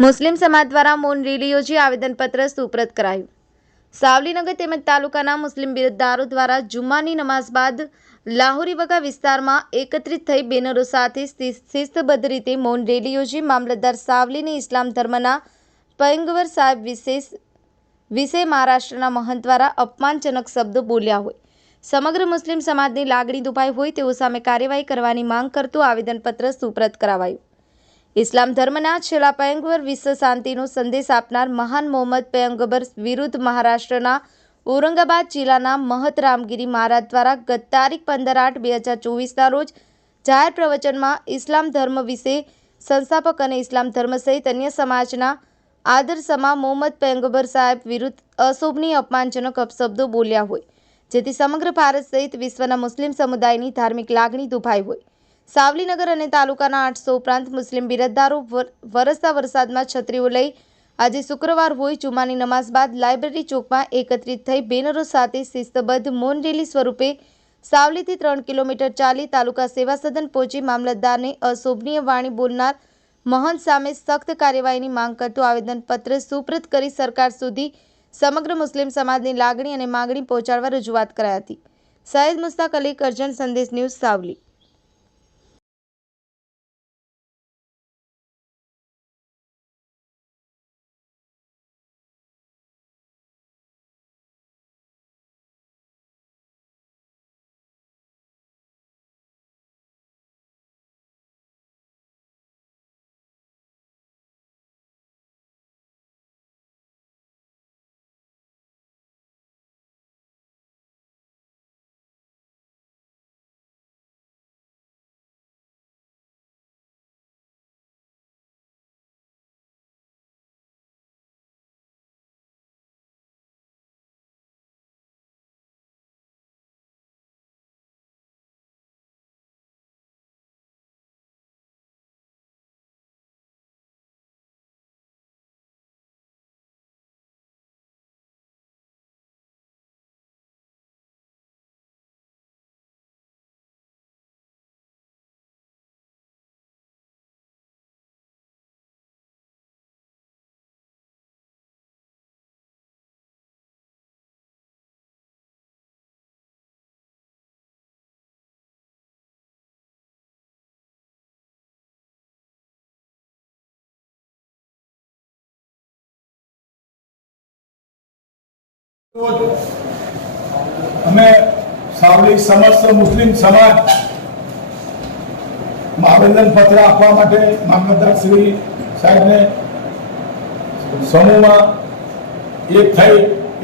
મુસ્લિમ સમાજ દ્વારા મૌન રેલી યોજી આવેદનપત્ર સુપ્રત કરાયું. સાવલીનગર તેમજ તાલુકાના મુસ્લિમ બિરદદારો દ્વારા જુમ્માની નમાઝ બાદ લાહોરી વગા વિસ્તારમાં એકત્રિત થઈ બેનરો સાથે શિસ્તબદ્ધ રીતે મૌન રેલી યોજી મામલતદાર સાવલીની ઇસ્લામ ધર્મના પયંગવર સાહેબ વિશેષ વિશે મહારાષ્ટ્રના મહંત દ્વારા અપમાનજનક શબ્દો બોલ્યા હોય. સમગ્ર મુસ્લિમ સમાજની લાગણી દુભાઈ હોય તેઓ સામે કાર્યવાહી કરવાની માંગ કરતું આવેદનપત્ર સુપ્રત કરાવાયું. ઇસ્લામ ધર્મના છેલ્લા પયંગબર વિશ્વ શાંતિનો સંદેશ આપનાર મહાન મોહમ્મદ પયંગબર વિરુદ્ધ મહારાષ્ટ્રના ઔરંગાબાદ જિલ્લાના મહત રામગીરી મહારાજ દ્વારા ગત તારીખ પંદર આઠ બે હજાર ચોવીસના રોજ જાહેર પ્રવચનમાં ઇસ્લામ ધર્મ વિશે સંસ્થાપક અને ઇસ્લામ ધર્મ સહિત અન્ય સમાજના આદર્શમાં મોહમ્મદ પયંગબર સાહેબ વિરુદ્ધ અશોભનીય અપમાનજનક અપશબ્દો બોલ્યા હોય, જેથી સમગ્ર ભારત સહિત વિશ્વના મુસ્લિમ સમુદાયની ધાર્મિક લાગણી દુભાઈ હોય. સાવલીનગર અને તાલુકાના આઠસો ઉપરાંત મુસ્લિમ બિરદદારો વર- વરસતા વરસાદમાં છત્રીઓ લઈ આજે શુક્રવાર હોય જુમાની નમાઝ બાદ લાઇબ્રેરી ચોકમાં એકત્રિત થઈ બેનરો સાથે શિસ્તબદ્ધ મૌન રેલી સ્વરૂપે સાવલીથી ત્રણ કિલોમીટર ચાલી તાલુકા સેવા સદન પહોંચી મામલતદારને અશોભનીય વાણી બોલનાર મહંત સામે સખ્ત કાર્યવાહીની માંગ કરતું આવેદનપત્ર સુપ્રત કરી સરકાર સુધી સમગ્ર મુસ્લિમ સમાજની લાગણી અને માંગણી પહોંચાડવા રજૂઆત કરાઈ હતી. સૈયદ મુસ્તાક અલી કરજણ, સંદેશ ન્યૂઝ સાવલી. અમે સાવલી સમસ્ત મુસ્લિમ સમાજ આવેદન પત્ર આપવા માટે મામલતદાર સાહેબને સમૂહમાં એક થઈ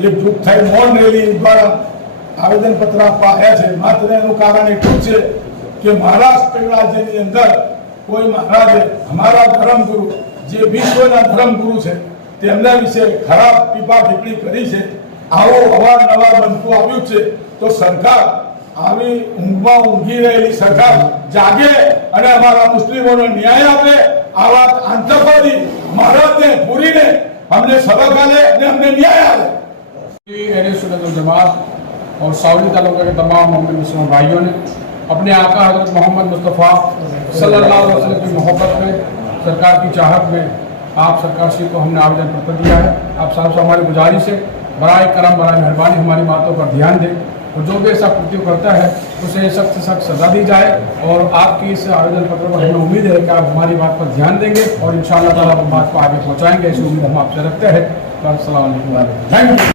એકજૂથ થઈ મૌન રેલી દ્વારા આવેદન પત્ર આપવા આવ્યા છે. માત્ર એનું કારણ એટલું છે કે મહારાષ્ટ્ર રાજ્યની અંદર કોઈ મહારાજે અમારા ધર્મગુરુ, જે વિશ્વના ધર્મગુરુ છે, તેમના વિશે ખરાબ પીપા ટીપણી કરી છે. આવું અવારનવાર બનતું આવ્યું છે તો સરકાર આવી ઊંઘમાં ઊંઘી રહેલી સરકાર જાગે અને અમારા મુસ્લિમોને ન્યાય આપે આવા આતંકવાદી મહારાજને પૂરીને અમને સબક આલે અને અમને न्याय आले अहले सुन्नत वल जमात और सावली तालुका के तमाम मोमिन मुसलमान भाइयों ने अपने आका हजरत मोहम्मद मुस्तफ़ा सल्लल्लाहु अलैहि वसल्लम की मोहब्बत में सरकार की चाहत में आप सरकार श्री को हमने आवेदन पत्र दिया है आप साहब से हमारी गुजारिश है बरए करम बरए मेहरबानी हमारी बातों पर ध्यान दें और जो भी ऐसा कृत्यु करता है, उसे सख्त सख्त सजा दी जाए और आपकी इस आवेदन पत्र पर हमें उम्मीद है कि आप हमारी बात पर ध्यान देंगे और इन शाला बात को आगे पहुँचाएँगे, ऐसी उम्मीद हम आपसे रखते हैं। तो थैंक यू।